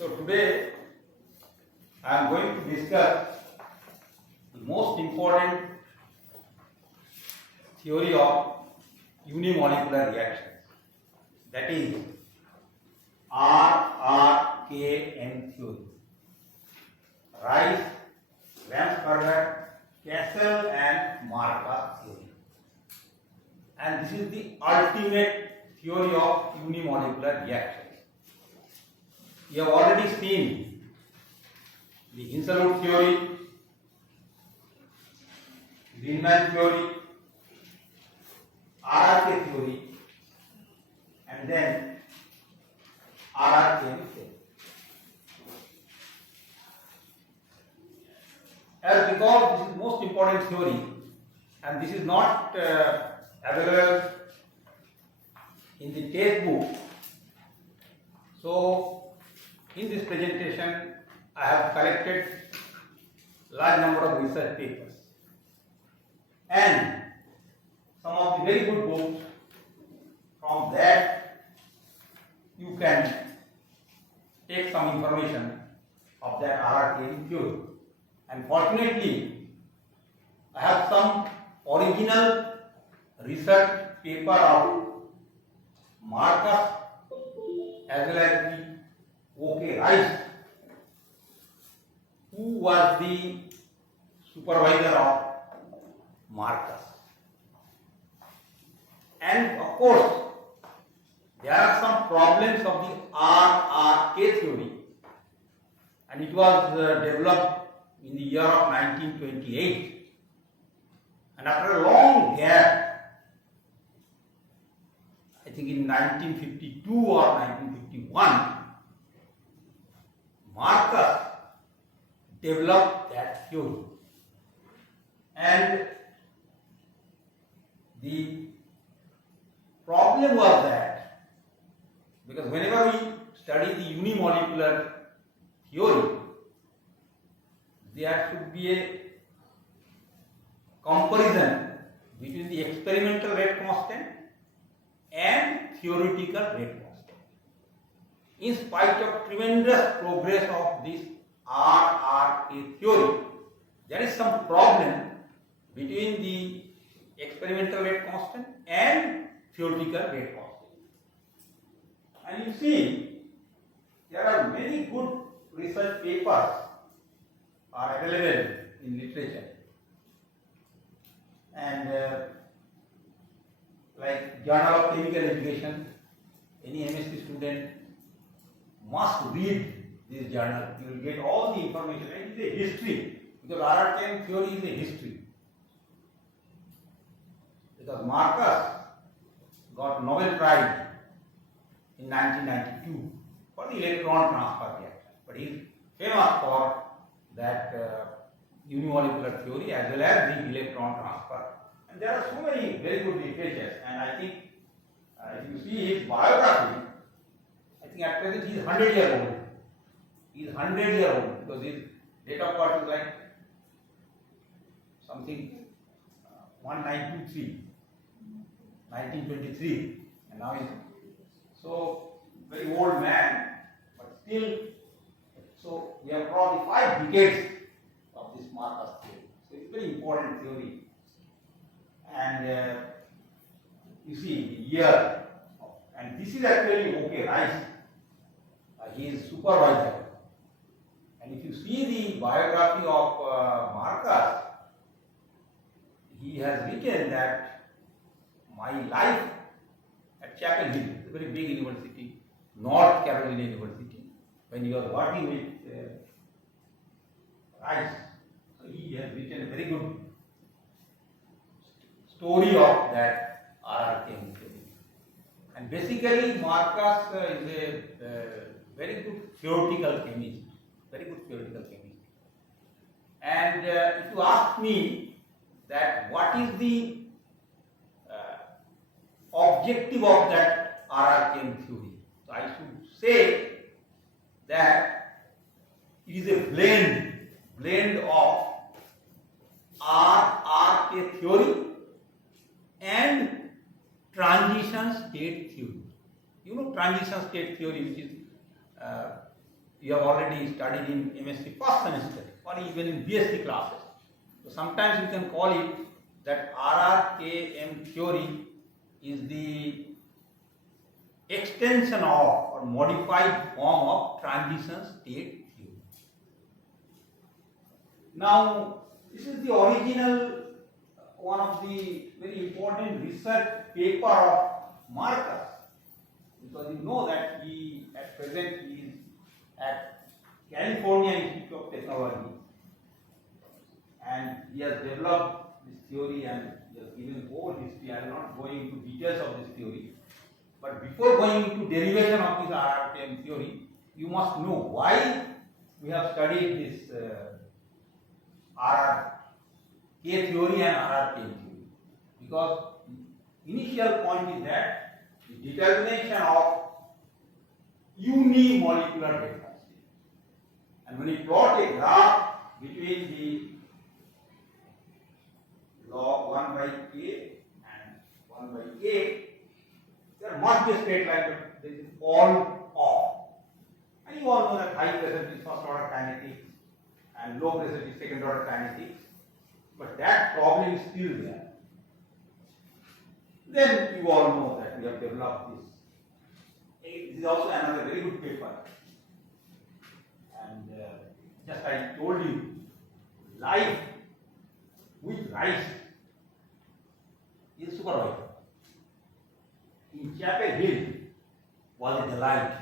So today I am going to discuss the most important theory of unimolecular reactions, that is RRKM theory. Rice, Ramsperger, Cassel and Markov theory. And this is the ultimate theory of unimolecular reactions. You have already seen the Hinsalud theory, Greenman theory, RRK theory, and then RRKM theory. As because this is most important theory and this is not available in the textbook, so in this presentation I have collected large number of research papers and some of the very good books. From that you can take some information of that RRKM theory. And fortunately, I have some original research paper of Marcus as well as the OK Rice, who was the supervisor of Marcus. And of course, there are some problems of the RRK theory, and it was developed in the year of 1928, and after a long gap, I think in 1952 or 1951, Marcus developed that theory. And the problem was that, because whenever we study the unimolecular theory, there should be a comparison between the experimental rate constant and theoretical rate constant. In spite of tremendous progress of this RRK theory, there is some problem between the experimental rate constant and theoretical rate constant. And you see, there are many good research papers are available in literature, and like Journal of Chemical Education, any M.Sc student must read this journal. You will get all the information. It is a history, because RRKM theory is a history. Because Marcus got Nobel Prize in 1992 for the electron transfer reaction, but he is famous for that unimolecular theory as well as the electron transfer. And there are so many very good literatures, and I think if you see his biography, I think at present he is 100 years old. He is 100 years old because his date of birth is like something 1923, 1923, and now he is so very old man, but still. So we have probably 5 decades of this Marcus theory. So it's a very important theory. And you see the year, and this is actually OK Rice. He is supervisor. And if you see the biography of Marcus, he has written that my life at Chapel Hill, a very big university, North Carolina University, when he was working with Rice. So he has written a very good story of that RRKM theory. And basically Marcus is a very good theoretical chemist, And if you ask me that what is the objective of that RRKM theory, so I should say that it is a blend of RRK theory and transition state theory. You know transition state theory, which is you have already studied in M.Sc first semester or even in B.Sc classes. So sometimes you can call it that RRKM theory is the extension of or modified form of transition state theory. Now, this is the original, one of the very important research paper of Marcus, because you know that he at present is at California Institute of Technology, and he has developed this theory and he has given whole history. I will not go into details of this theory, but before going into derivation of this RRKM theory, you must know why we have studied this RRK theory and RRKM theory. Because initial point is that the determination of unimolecular data state. And when you plot a graph between the log 1 by k and 1 by k, there must be a straight line that this is all off. And you all know that high pressure is first order kinetics and low pressure is second order kinetics. But that problem is still there. Then you all know that we have developed this. This is also another very good paper. And just I told you, life with rice is super vital. In Chapel Hill was a delight.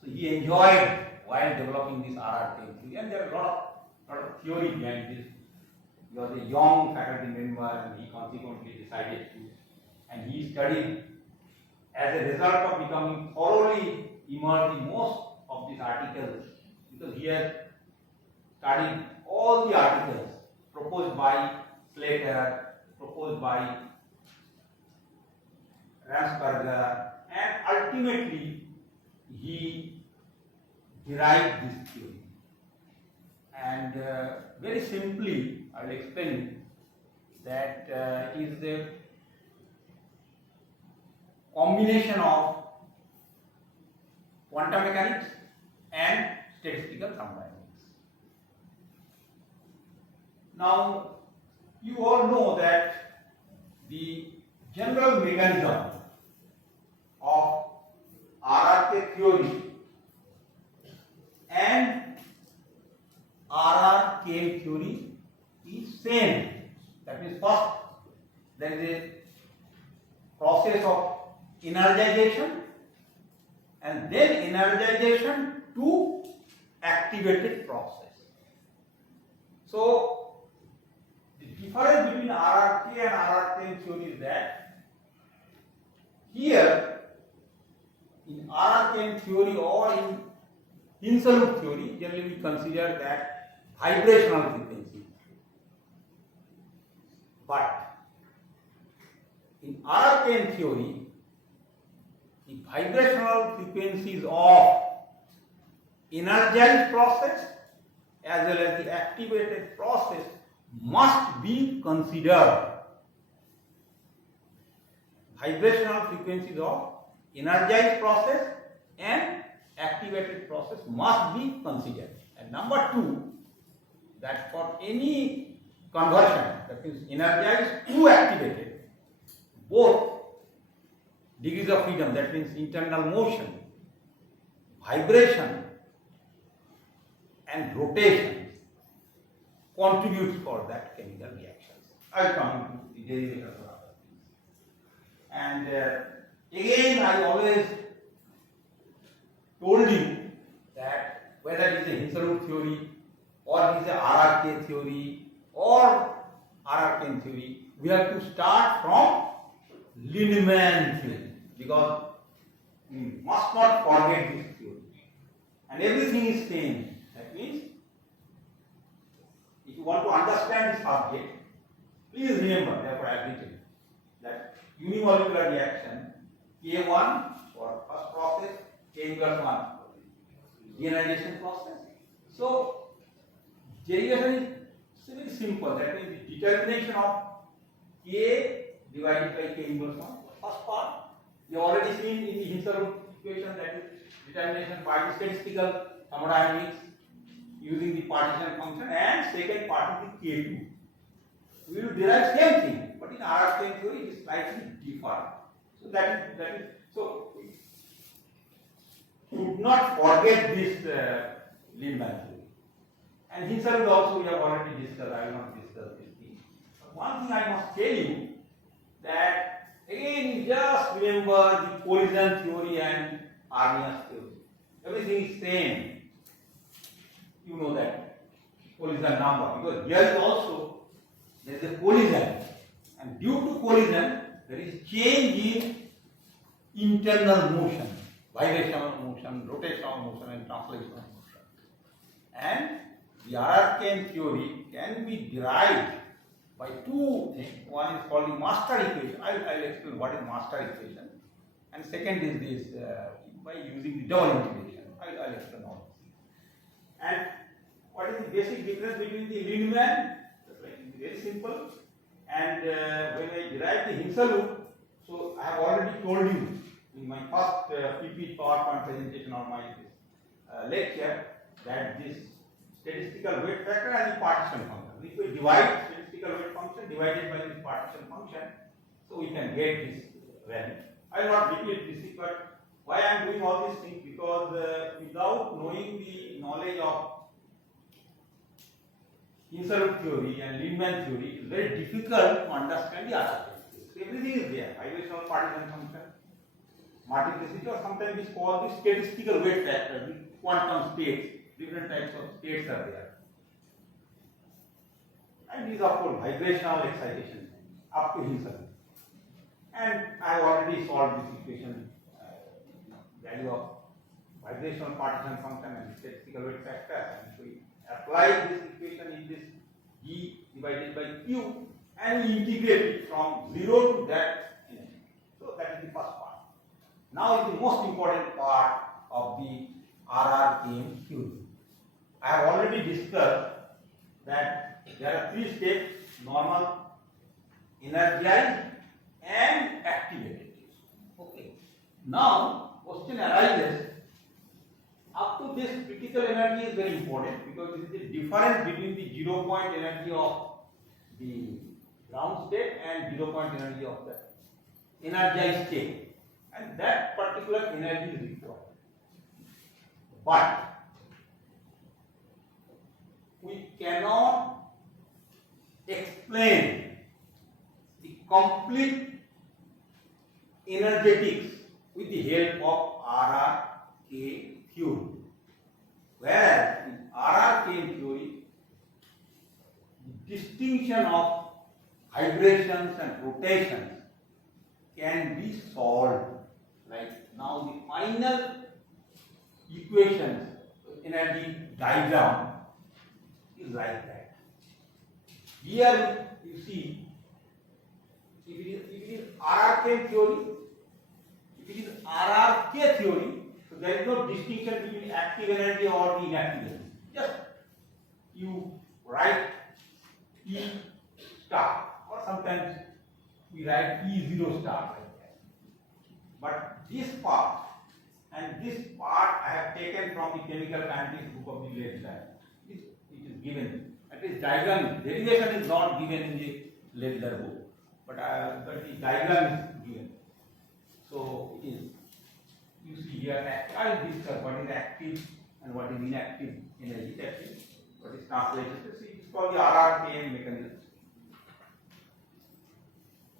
So he enjoyed while developing this RRK theory, and there are a lot of theory behind this. He was a young faculty member and he consequently decided to, and he studied as a result of becoming thoroughly immersed in most of these articles, because he had studied all the articles proposed by Slater, proposed by Ramsberger, and ultimately he derived this theory. And very simply, I will explain that it is the combination of quantum mechanics and statistical thermodynamics. Now, you all know that the general mechanism of RRK theory and RRK theory is same. That means first there is a process of energization and then energization to activated process. So the difference between RRK and RRK theory is that here in RRK theory or in Hinsel theory, generally we consider that vibrational frequency. But in RRKM theory, the vibrational frequencies of energized process as well as the activated process must be considered. Vibrational frequencies of energized process and activated process must be considered. And number two, that for any conversion, that is energized to activated, both degrees of freedom, that means internal motion, vibration and rotation contributes for that chemical reactions. I will come to the derivation of other things. And again, I always told you that whether it is a Hinsel theory or it is a RRK theory or RRK theory, we have to start from Lindemann theory, because we must not forget this theory. And everything is same. That means, if you want to understand this subject, please remember, therefore I have written that unimolecular reaction K1 for first process, K equals 1 deionization process. So derivation is very simple. That means the determination of K divided by K inverse 1 first part, You have already seen in the Hinsel equation, that is determination by the statistical thermodynamics using the partition function, and second part is the K2. We will derive same thing, but in RRKM theory it is slightly different. So that is so should not forget this Liebman theory. And Hinsel also we have already discussed. I will not discuss this thing. But one thing I must tell you, that again you just remember the collision theory and Arrhenius theory. Everything is same. You know that collision number, because here is also there is a collision, and due to collision there is change in internal motion, vibrational motion, rotational motion, and translational motion. And the RRKM theory can be derived by two things. One is called the master equation. I will explain what is master equation, and second is this by using the double integration. I will explain all this. And what is the basic difference between the Liebman? Very simple. And when I derive the Hinsel loop, so I have already told you in my first PP PowerPoint presentation on my lecture, that this statistical weight factor and the partition function. If we divide statistical weight function divided by this partition function, so we can get this value. I will not repeat this, but why I am doing all these things? Because without knowing the knowledge of Hinsel theory and Liebman theory, it is very difficult to understand the RRKM theory. Everything is there. Vibrational partition function, multiplicity, or sometimes it is called the statistical weight factor, the quantum states. Different types of states are there. And these are called vibrational excitation up to Hinsel. And I have already solved this equation, value of vibrational partition function and statistical weight factor. And we apply this equation in this E divided by Q, and we integrate it from 0 to that energy. So that is the first part. Now is the most important part of the RRKM theory. I have already discussed that there are three steps: normal, energized, and activated. Okay. Now question arises, up to this critical energy is very important, because this is the difference between the 0 point energy of the ground state and 0 point energy of the energized state, and that particular energy is required. But we cannot explain the complete energetics with the help of RRK theory. Whereas in RRKM theory, the distinction of vibrations and rotations can be solved. Like now the final equations, energy diagram is like that. Here you see, if it is RRK theory, so there is no distinction between active energy or the inactive energy. Just you write E star, or sometimes we write E0 star like that. But this part and this part I have taken from the chemical kinetics book of the late lab. It is given. At least diagram, derivation is not given in the late lab book, but the diagram is given. So it is. You see here, I will discuss what is active and what is inactive energy. That is what is translation. So it is called the RRKM mechanism.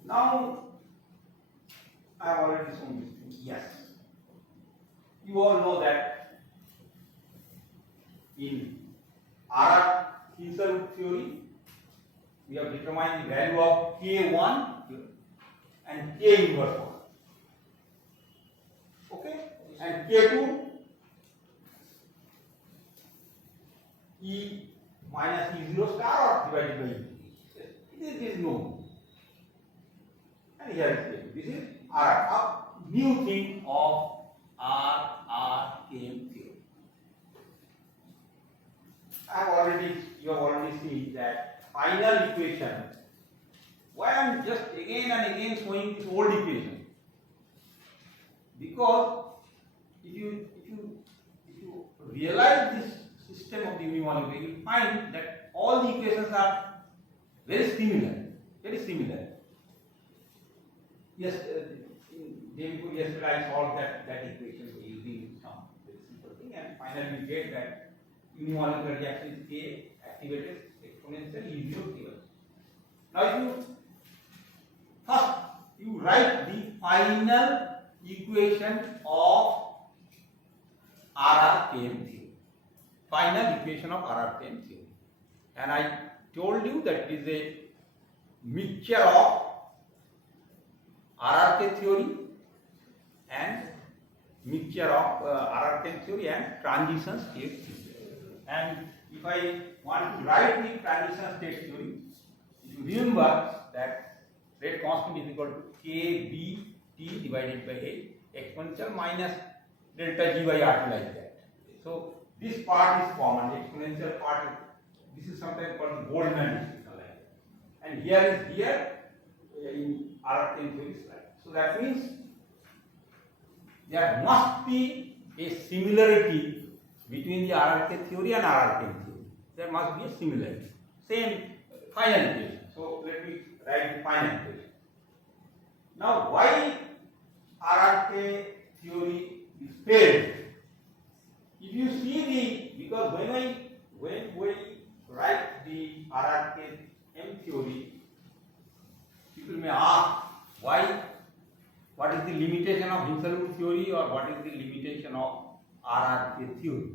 Now I have already shown this thing. Yes. You all know that in Hinsel theory, we have determined the value of K1 and K inverse 1. Okay? And K2, E minus E0 star, or divided by E. It is known. And here is K2. This is a new thing of RRKM theory. You have already seen that final equation. Why I am just again and again showing this old equation? Because if you realize this system of the unimolecular, you will find that all the equations are very similar, very similar. Yes, day before yesterday I solved that equation using some very simple thing, and finally we get that unimolecular reaction is A activated exponential U0 given. Now first you write the final equation of RRKM theory. Final equation of RRKM theory. And I told you that it is a mixture of RRK theory and mixture of RRKM theory and transition state theory. And if I want to write the transition state theory, you remember that rate constant is equal to KBT divided by A exponential minus delta G by RT like that. So this part is common, exponential part. This is sometimes called the Goldman distribution like that. And here is here in RRKM theory slide. So that means there must be a similarity between the RRK theory and RRKM theory. There must be a similarity. Same final equation. So let me write the final equation. Now why RRK theory is failed? If you see because when we write the RRKM theory, people may ask why, what is the limitation of Hinshelwood theory or what is the limitation of RRK theory.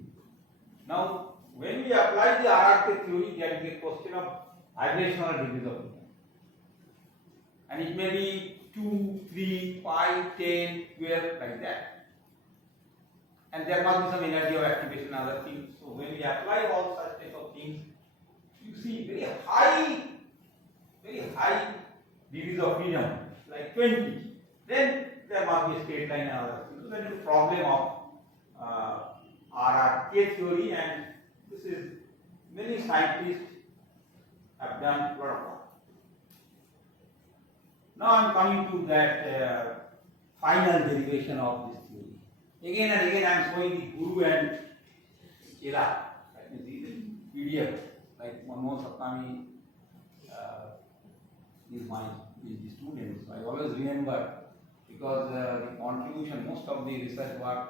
Now when we apply the RRK theory, there is a question of vibrational degrees of freedom, and it may be 2, 3, 5, 10, 12 like that, and there must be some energy of activation and other things. So when we apply all such type of things, you see very high degrees of freedom like 20, then there must be a straight line and other things. So that is the problem of RRK theory, and this is many scientists have done a lot of work. Now I am coming to that final derivation of this theory. Again and again I am showing the Guru and Chela. That means this is PDF. Like Manmohan Satnami is the student. So I always remember, because the contribution, most of the research work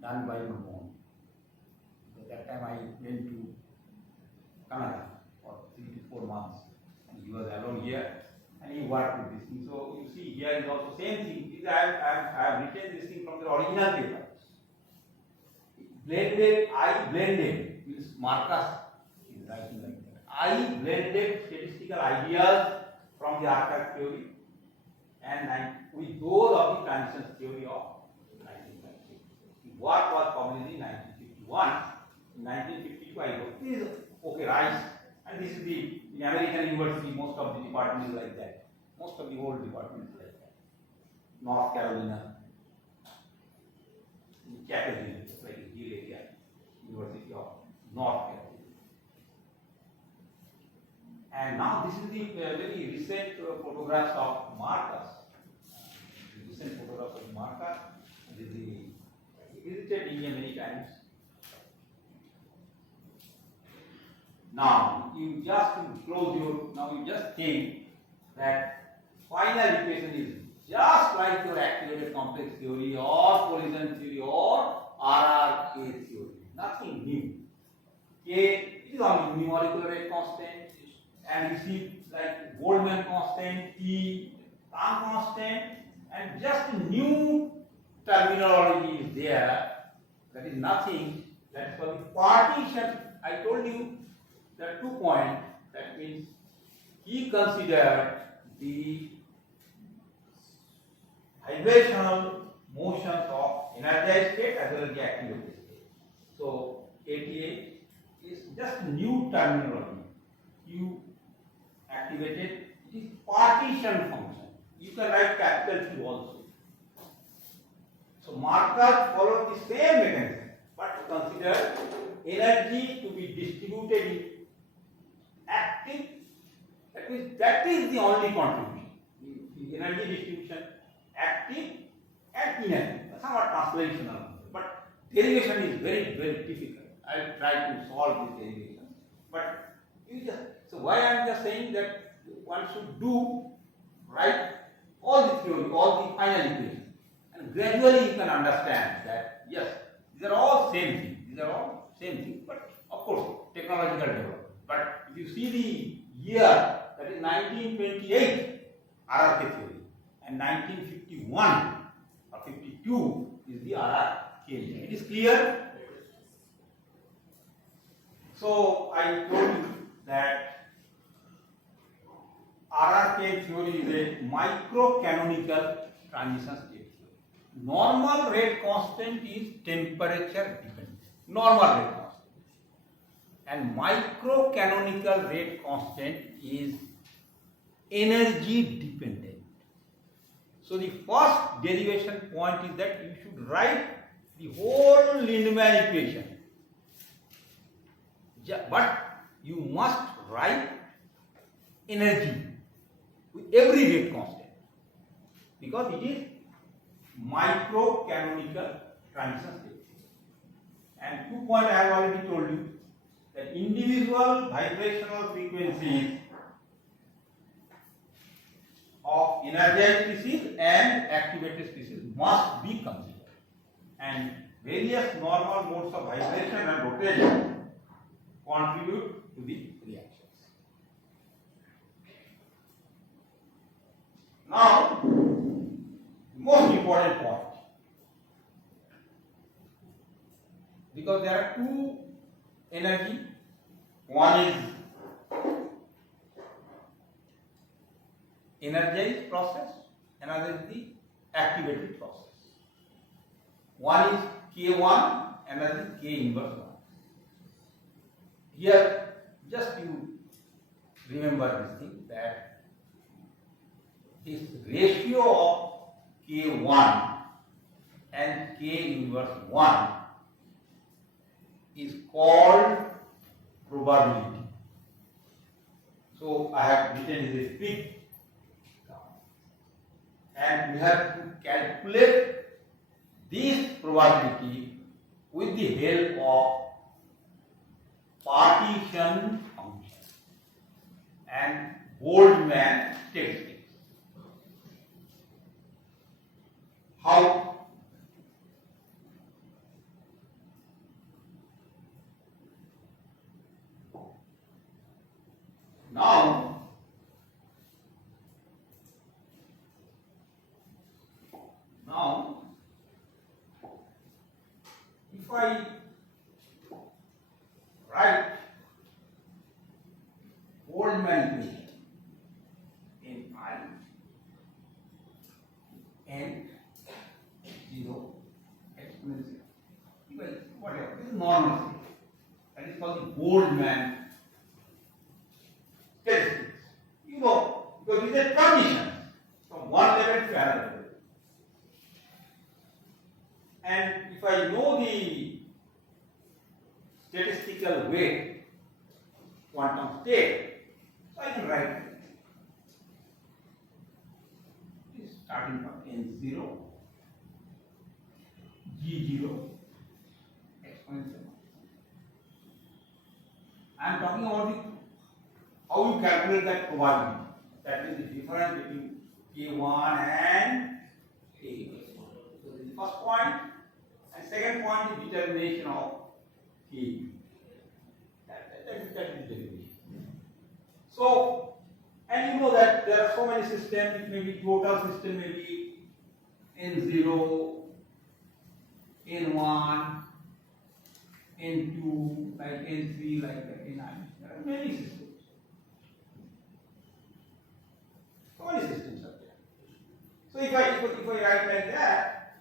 done by Manmohan. At that time I went to Canada for 3 to 4 months, and he was alone here, and he worked with this thing. So you see here is also same thing. I have written this thing from the original paper. Blended means Marcus is writing like that. I blended statistical ideas from the RRK theory and with those of the transition theory of 1950. The work was published in 1951. In 1952 I wrote this. Okay, Rice, and this is in American university, most of the department is like that. Most of the old department is like that. North Carolina, Chapel Hill, like a hill area, University of North Carolina. And now this is the very recent photographs of Marcus. Recent photographs of Marcus. This is he visited India many times. Now you just close you just think that final equation is just like your activated complex theory or collision theory or RRK theory. Nothing new. K is only unimolecular rate constant, and you see like Goldman constant, T, Planck constant, and just new terminology is there. That is nothing. That is for the partition. I told you there are 2 points. That means he considered the vibrational motions of energized state as well as the activated state. So ATA is just new terminology. You activated, it is partition function. You can write capital Q also. So Marcus followed the same mechanism, but consider energy to be distributed in active. That is the only contribution. The energy distribution, active and inactive. somewhat translational, but derivation is very, very difficult. I will try to solve this derivation. But you just, so why I am just saying that one should write all the theory, all the final equations, and gradually you can understand that yes, these are all same thing. These are all same thing, but of course technological development. But if you see the year, that is 1928 RRK theory, and 1951 or 52 is the RRKM. It is clear. So I told you that RRKM theory is a micro-canonical transition state theory. Normal rate constant is temperature dependent. Normal rate constant. And micro-canonical rate constant is energy dependent. So the first derivation point is that you should write the whole Lindemann equation. But you must write energy with every rate constant, because it is micro-canonical transition state. And 2 points I have already told you, that individual vibrational frequencies of energized species and activated species must be considered, and various normal modes of vibration and rotation contribute to the reactions. Now, most important point, because there are two energy, one is energized process, another is the activated process. One is K1, another is K inverse 1. Here, just you remember this thing, that this ratio of K1 and K inverse 1 is called probability. So I have written this big, and we have to calculate this probability with the help of partition function and Boltzmann statistics. How? Now, if I write Boltzmann equation in I and 0 exponential, whatever, this is normal thing. That is called the Boltzmann statistics. You know, because these are conditions from one level to another level. And if I know the statistical weight quantum state, so I can write it. It is starting from N0, G0, exponential. I am talking about how you calculate that probability. That is the difference between K1 and K. So this is the first point. And second point is determination of K. That is derivation. So, and you know that there are so many systems. It may be total system, may be N0, N1, N2, like N3, like that, N9. There are many systems. So many systems are there. So if I write like that,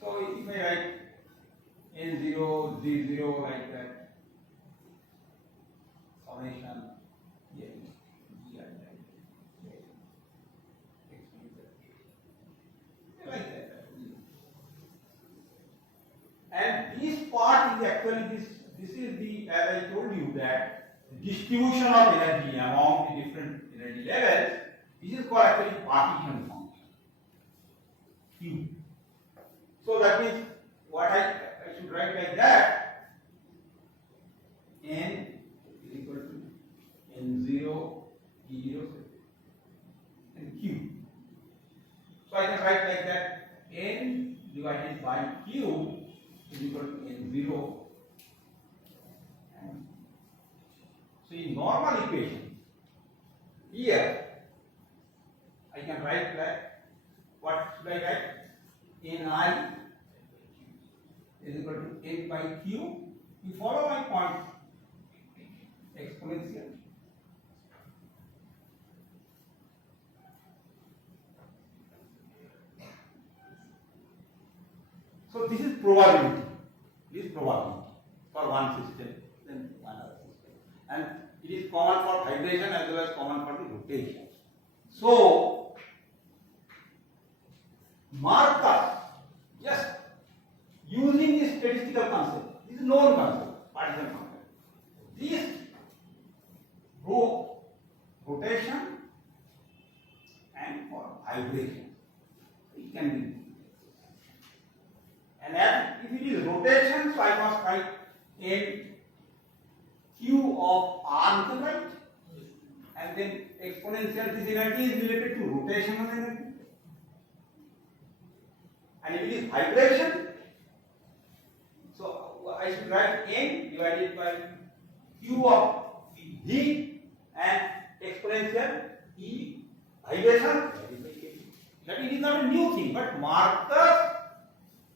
so if I write N0, Z0 like that, summation, like that. And this part is actually this is the, as I told you, that distribution of energy among the different energy levels. This is called actually partition function. Q. that means what I should write like that. N is equal to N0, E0, and Q. So I can write like that. N divided by Q is equal to N0. So in normal equation, here I can write that. What should I write? Ni is equal to N by Q. You follow my point? Exponential. So this is probability. This is probability for one system, then one other system, and it is common for vibration as well as common for the rotation. So markers, just using this statistical concept, this is known concept, particle concept. This rotation and for vibration, it can be. And as if it is rotation, so I must write N Q of R to right, and then exponential this energy is related to rotational energy. And if it is vibration, so I should write N divided by Q of V and exponential E vibration. That it is not a new thing, but markers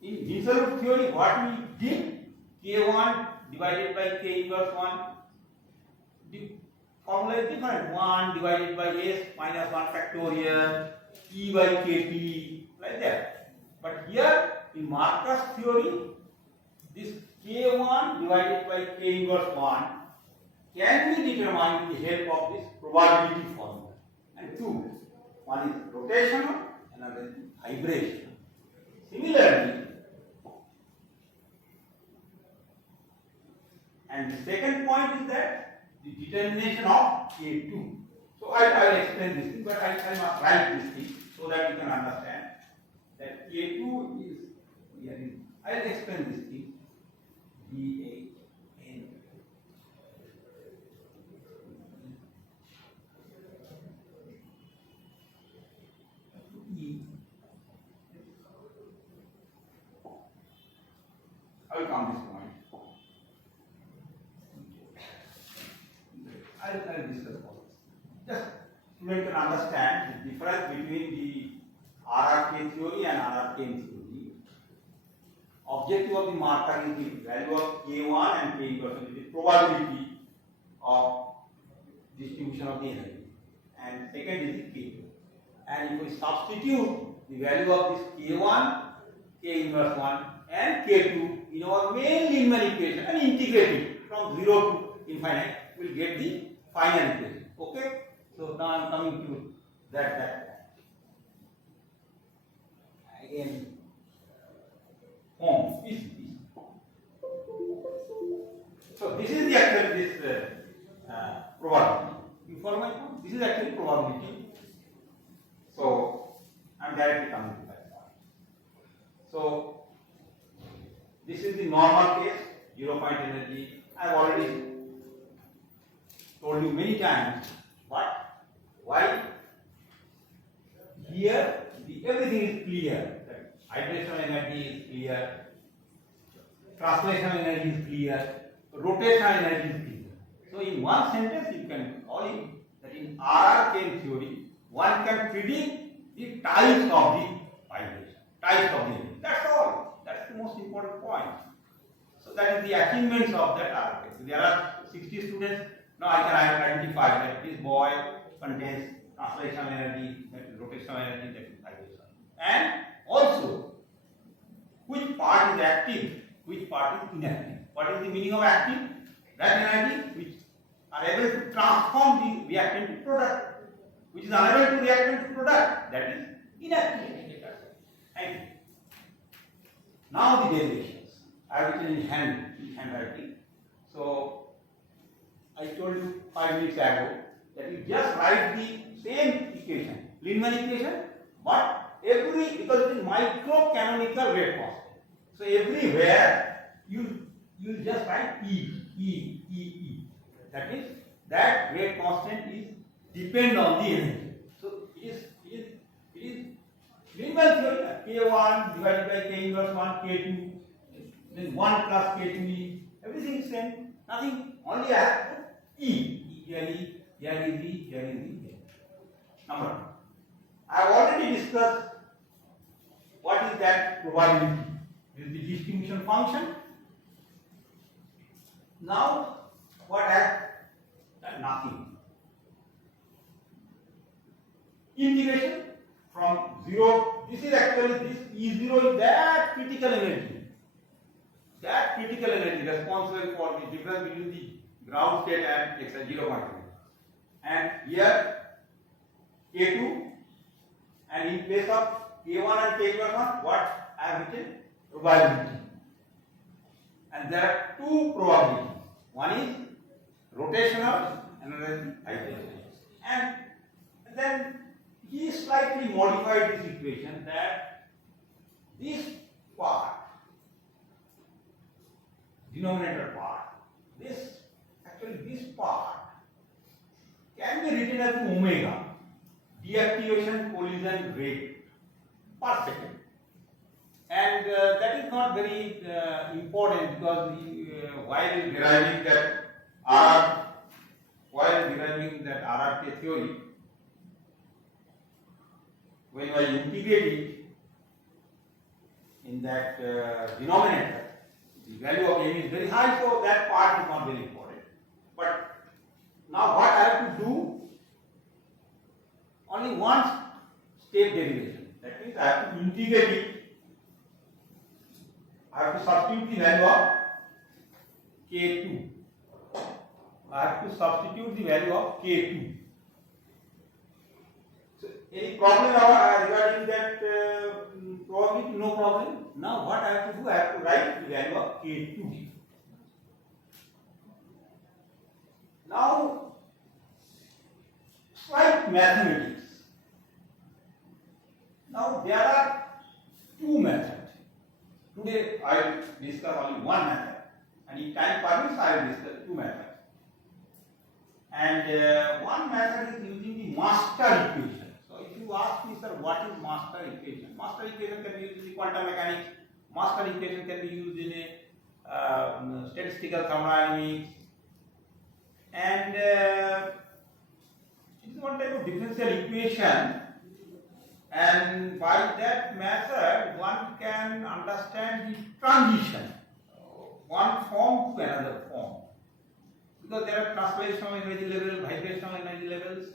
in Hinshelwood theory, what we did, K1 divided by K inverse 1, the formula is different, 1 divided by S minus 1 factorial, E by Kt, like that. But here in Marcus theory, this K1 divided by K inverse 1 can be determined with the help of this probability formula. And two, one is rotational, another is vibration. Similarly, and the second point is that the determination of K2. So I will explain this thing, but I must write this thing so that you can understand that K2 is here. I will explain this thing. V8N. E. I will come this point. I will discuss all this. Just student can understand the difference between the RRK theory and RRKM theory. Objective of the marker is the value of K1 and K inverse, the probability of distribution of the energy. And second is the K2. And if we substitute the value of this K1, K inverse 1 and K2 in our main Lineman equation and integrate it from 0 to infinite, we will get the final equation. Okay? So now I am coming to that again form. So this is the actual probability. You follow my point? This is actually probability. So I am directly coming to that point. So this is the normal case, 0 point energy. I have already told you many times, but why here everything is clear. Vibrational energy is clear, translational energy is clear, rotational energy is clear. So in one sentence you can call it that in RRKM theory one can predict the types of the vibration, types of the energy. That's all. That's the most important point. So that is the achievements of that RRKM. So there are 60 students. Now I can identify that this boy contains translational energy, that is rotational energy, that is vibration. And also, which part is active, which part is inactive. What is the meaning of active? That energy which are able to transform the reactant to product, which is unable to react into product, that is inactive. And now the derivations. I have written in handwriting. So I told you 5 minutes ago that you just write the same equation, Lineman equation, but because it is micro canonical rate constant. So everywhere you just write E. That means that rate constant is depend on the energy. So it is minimal theory. K1 divided by K inverse 1 K2, then 1 plus K2 is everything is same. Nothing. Only I have to E. Here is E. Here is E. Number one. I have already discussed what is that probability. This is the distribution function. Now, what I have nothing. Integration from 0. This is actually this E0 is that critical energy. That critical energy responsible for the difference between the ground state and x 0.2. And here K2, and in place of K1 and K1, what I have written? Probability. And there are two probabilities. One is rotational, another is rotational. And then he slightly modified this equation that this part, denominator part, this part can be written as omega, deactivation collision rate per second. And that is not very important because while deriving that RRK theory, when I integrate it in that denominator, the value of m is very high, so that part is not very important. But now what I have to do? Only one step derivation. That means I have to integrate it. I have to substitute the value of K2. I have to substitute the value of K2. So, any problem regarding that probability? No problem. Now, what I have to do? I have to write the value of K2. Now, slight mathematics. Now, there are two methods. Today, I will discuss only one method, and if time permits, I will discuss two methods. And one method is using the master equation. So, if you ask me, sir, what is master equation? Master equation can be used in the quantum mechanics. Master equation can be used in a statistical thermodynamics. And it is one type of differential equation. And by that method, one can understand the transition, one form to another form. Because there are translational energy levels, vibrational energy levels,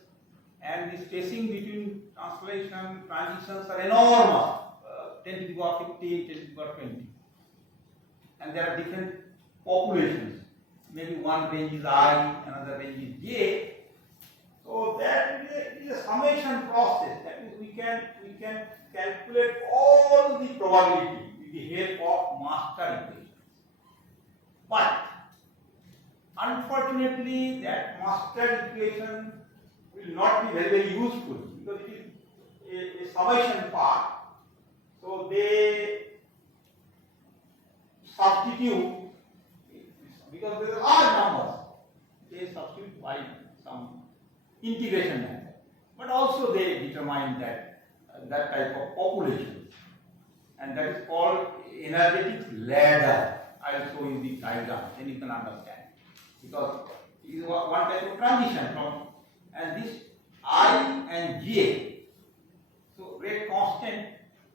and the spacing between translation transitions are enormous, 10 to the power 15, 10 to the power 20. And there are different populations. Maybe one range is I, another range is J. So that is a summation process. That means we can calculate all the probability with the help of master equations. But unfortunately, that master equation will not be very, very useful because it is a summation part. So they substitute, because there are large numbers, they substitute by some integration method. But also they determine that type of population, and that is called energetics ladder. I will show you the diagram, then you can understand. Because it is one type of transition from, and this I and J, so rate constant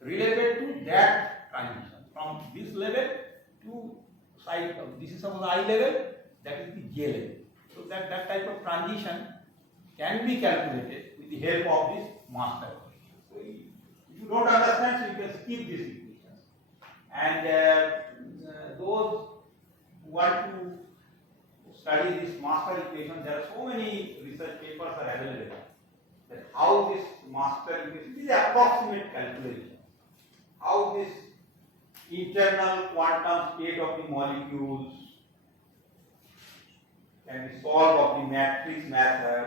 related to that transition from this level to side of, this is suppose I level, that is the J level. So that type of transition can be calculated with the help of this master equation. So if you don't understand, so you can skip these equations. And those who want to study this master equation, there are so many research papers are available. That how this master equation, this is approximate calculation. How this internal quantum state of the molecules can be solved of the matrix method,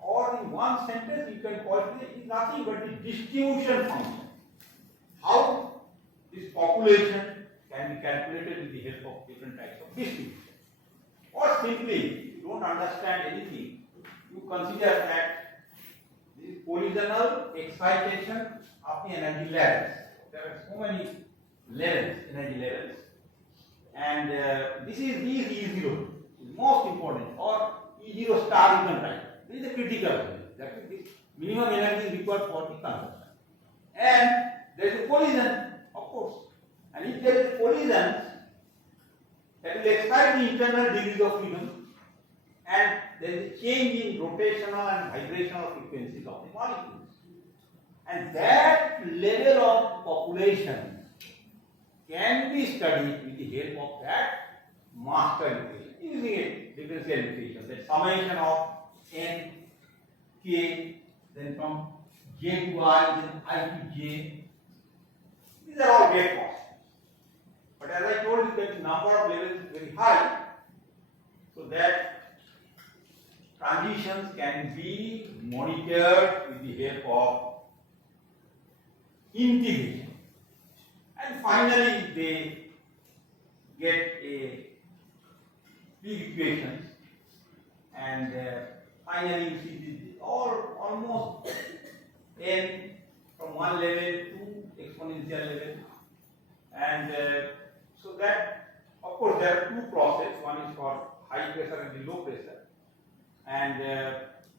or in one sentence you can call it is nothing but the distribution function. How this population can be calculated with the help of different types of distribution. Or simply, if you don't understand anything, you consider that this is collisional excitation of the energy levels. There are so many levels, energy levels, and this is E0, most important, or E0 star you can write. This is the critical value. That is the minimum energy required for the consumption. And there is a collision, of course. And if there is a collision, that will excite the internal degrees of freedom, and there is a change in rotational and vibrational frequencies of the molecules. And that level of population can be studied with the help of that master equation, using a differential equation, that summation of n, k, then from j to I, then I to j. These are all great constants. But as I told you that the number of levels is very high, so that transitions can be monitored with the help of integration. And finally, they get a big equations, and finally you see this almost n from one level to exponential level, and so that, of course, there are two processes. One is for high pressure and the low pressure, and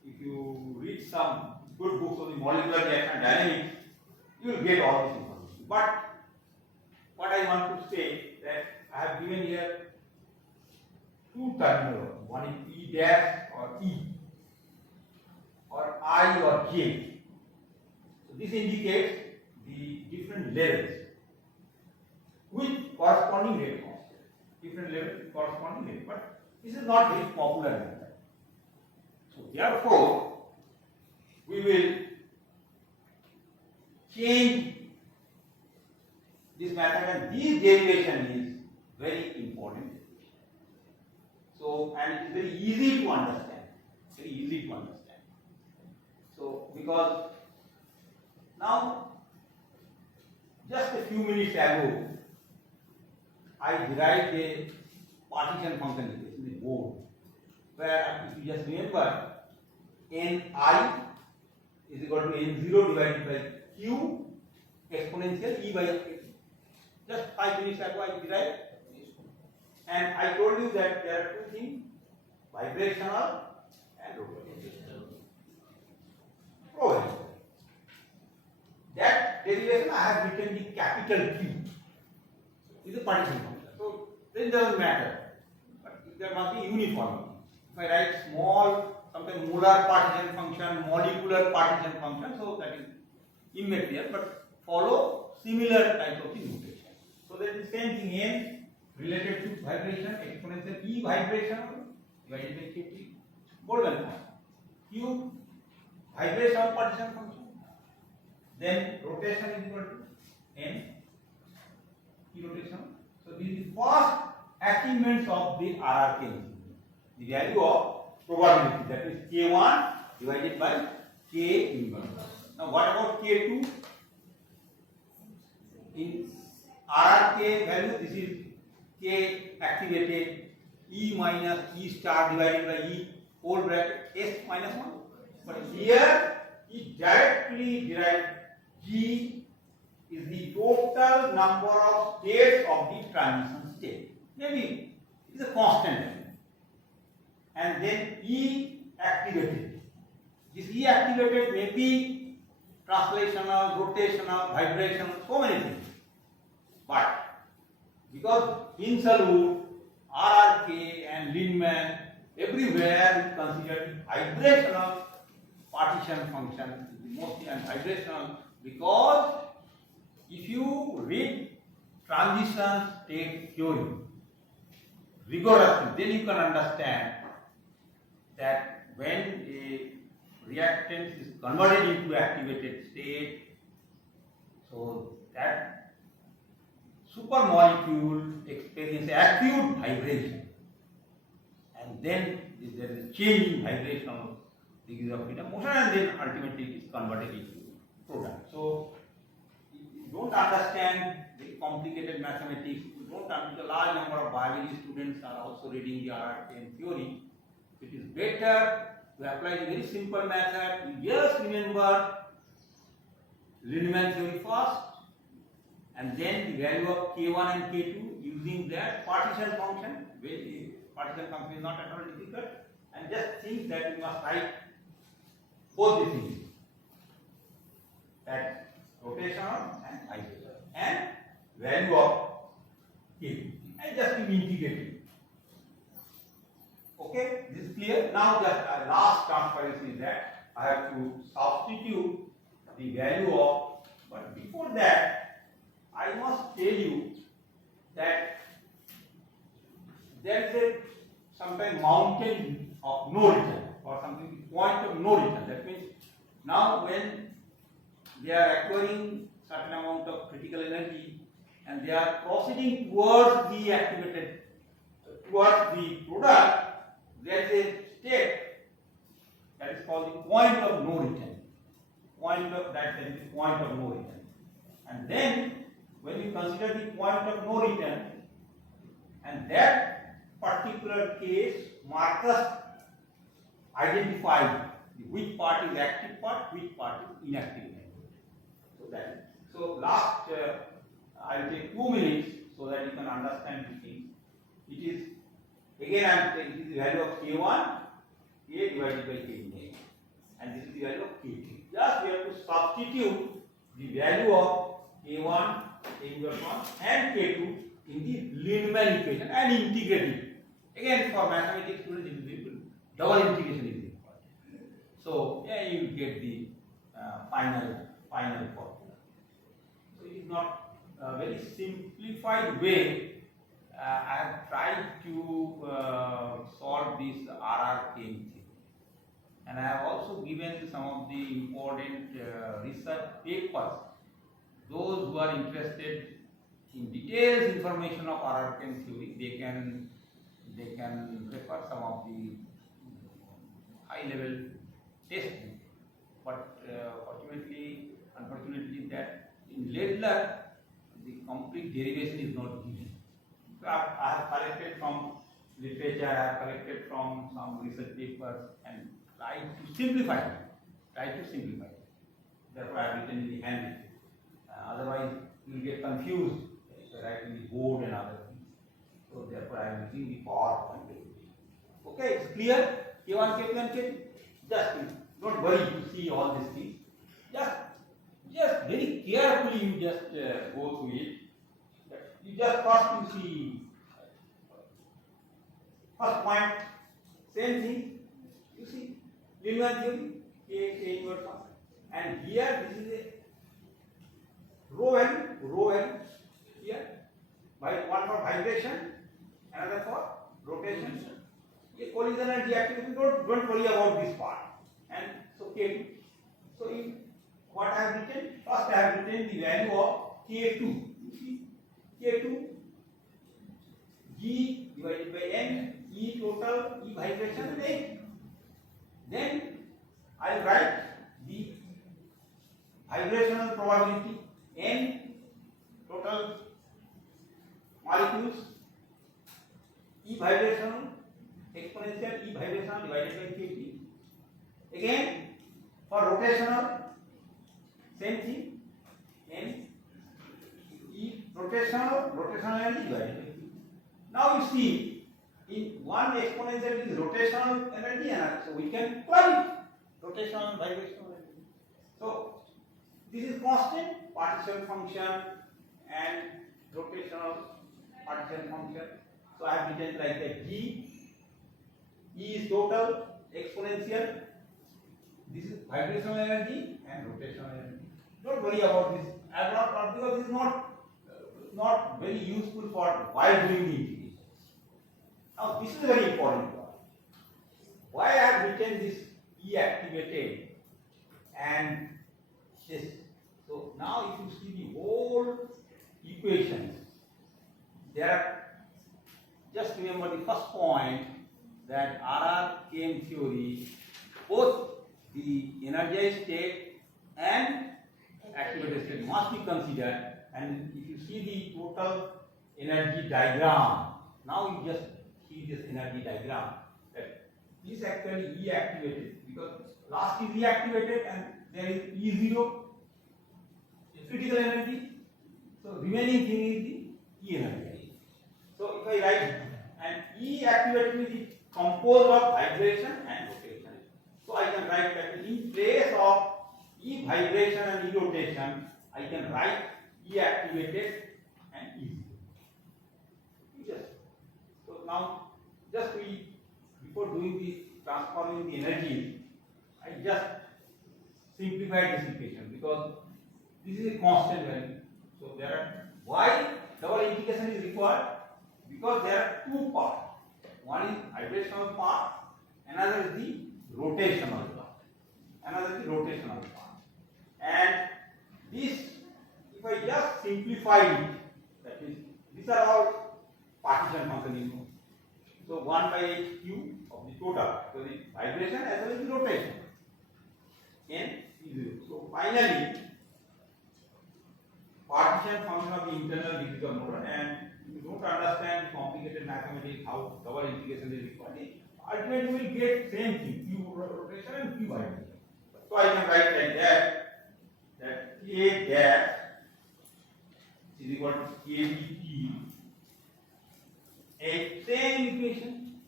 if you read some good books on the molecular dynamics, you will get all this information. But what I want to say that I have given here two terminals. One is E dash or E, or I or J. So this indicates the different levels with corresponding rate constant. Different levels with corresponding rate, but this is not very popular method. So therefore, we will change this method, and this derivation is very important. So, and it is very easy to understand. Very easy to understand. So, because now, just a few minutes ago, I derived a partition function in the board, where if you just remember, Ni is equal to N0 divided by Q exponential E by F. Just 5 minutes ago I derived, and I told you that there are two things, vibrational and rotational. Provided. That derivation I have written the capital Q is a partition function. So then it doesn't matter. But there must be uniformity. If I write small, sometimes molar partition function, molecular partition function, so that is immaterial, but follow similar type of notation. So that is the same thing, n related to vibration, exponential E vibrational divided by Q. Golden constant. Q vibrational partition function. Then rotation is equal to n, E rotation. So this is the first achievements of the RRKM. The value of probability, that is K1 divided by K inverse. Now what about K2? In RRK value, this is K activated E minus E star divided by E whole bracket S minus 1. But here it directly derived G is the total number of states of the transition state. Maybe it is a constant value. And then E activated. This E activated may be translational, rotational, vibrational, so many things. But because in Salud, RRK and Lindman, everywhere we consider vibrational partition function mostly, and vibrational, because if you read transition state theory rigorously, then you can understand that when a reactant is converted into activated state, so that supermolecule experiences acute vibration, and then there is a change in vibrational degrees of freedom motion, and then ultimately it is converted into product. So if you don't understand very complicated mathematics, you note down, because a large number of biology students are also reading the RRKM theory. It is better to apply the very simple method. You just remember Lindemann theory first, and then the value of K1 and K2 using that partition function. Partition function is not at all difficult, and just think that you must write both the things, that rotational and isotope, and value of K2, and just keep integrating. Okay, this is clear. Now just last transparency is that I have to substitute the value of, but before that I must tell you that there is a sometimes mountain of no return, or something point of no return. That means now when they are acquiring certain amount of critical energy and they are proceeding towards the activated, towards the product, there is a state that is called the point of no return. Point of that is the point of no return. And then when you consider the point of no return, and that particular case, Marcus identified which part is active part, which part is inactive. So that. So last I will take 2 minutes so that you can understand the thing. It is again I am saying this is the value of K1, K divided by K, and this is the value of K2. Just we have to substitute the value of K1, K1 and K2 in the Lindemann equation and integrate it. Again, for mathematics students, it will be double integration is important. So yeah, you will get the final formula. So it is not a very simplified way. I have tried to solve this RRKM theory, and I have also given some of the important research papers. Those who are interested in details information of RRKM theory, they can refer some of the high level textbook. But unfortunately, that in Ledler the complete derivation is not given. So I have collected from literature, I have collected from some research papers and tried to simplify it. Therefore, I have written in the handbook. Otherwise, you will get confused writing the board and other things. So therefore, I am using the PowerPoint. Okay, it's clear. K1, K2, and K2. Just don't worry to see all these things. Just very carefully you just go through it. You just first you see first point, same thing. You see Lindemann theory, K inverse one, and here this is a rho value here. One for vibration, another for rotation. Collision and deactivation. Don't worry about this part. And so K2. So in what I have written, first I have written the value of K2. You see K2 G divided by N, E total, E vibration and N. Then I will write the vibrational probability N total molecules, E vibrational exponential E vibrational divided by Kp. Again for rotational, same thing, N E rotational energy divided by Q. Now you see, in one exponential is rotational energy, and so we can plug it rotational and vibrational energy. So this is constant partition function and rotational partition function. So I have written like that: G, E is total exponential. This is vibrational energy and rotational energy. Don't worry about this. I have not, because this is not very useful for while doing the integration. Now this is very important part. Why I have written this E activated and this. So now if you see the whole equations, there are, just remember the first point, that RRKM theory, both the energized state and activated state must be considered, and if you see the total energy diagram. Now you just see this energy diagram. That this actually E activated because last is E activated and there is E0, critical energy. So remaining thing is the E energy. So if I write and E activated is composed of vibration and rotation. So I can write that in place of E vibration and E rotation, I can write E activated and E zero. So now just before doing the transforming the energy, I just simplified this equation because this is a constant value. So there are why double integration is required? Because there are two parts. One is vibrational part, another is the rotational part. And this, if I just simplify it, that means these are all partition function. So 1 by h cube of the total, so the vibration as well as the rotation. N is 0. So finally, partition function of the internal degrees of motion, and if you don't understand complicated mathematics, how double integration is required, ultimately we will get same thing, q rotation and q vibration. So I can write like that A dash is equal to KBT, a same equation,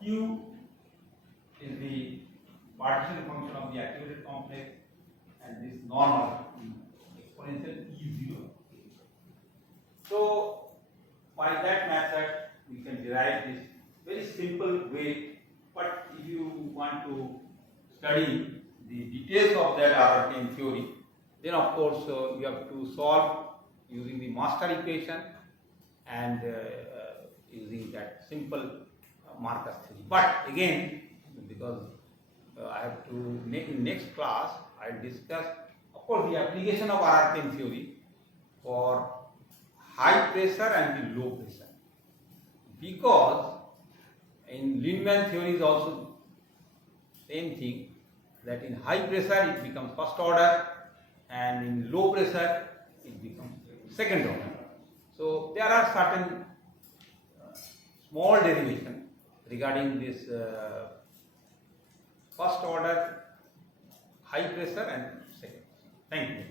q is the partition function of the activated complex, and this normal exponential E0. So by that method we can derive this very simple way, but if you want to study the details of that RRKM theory, then of course you have to solve using the master equation and using that simple Marcus theory. But again, because I have to in next class I will discuss, of course, the application of RRKM theory for high pressure and the low pressure, because in Lindemann theory is also same thing, that in high pressure it becomes first order and in low pressure it becomes second order. So there are certain small derivation regarding this first order, high pressure and second. Thank you.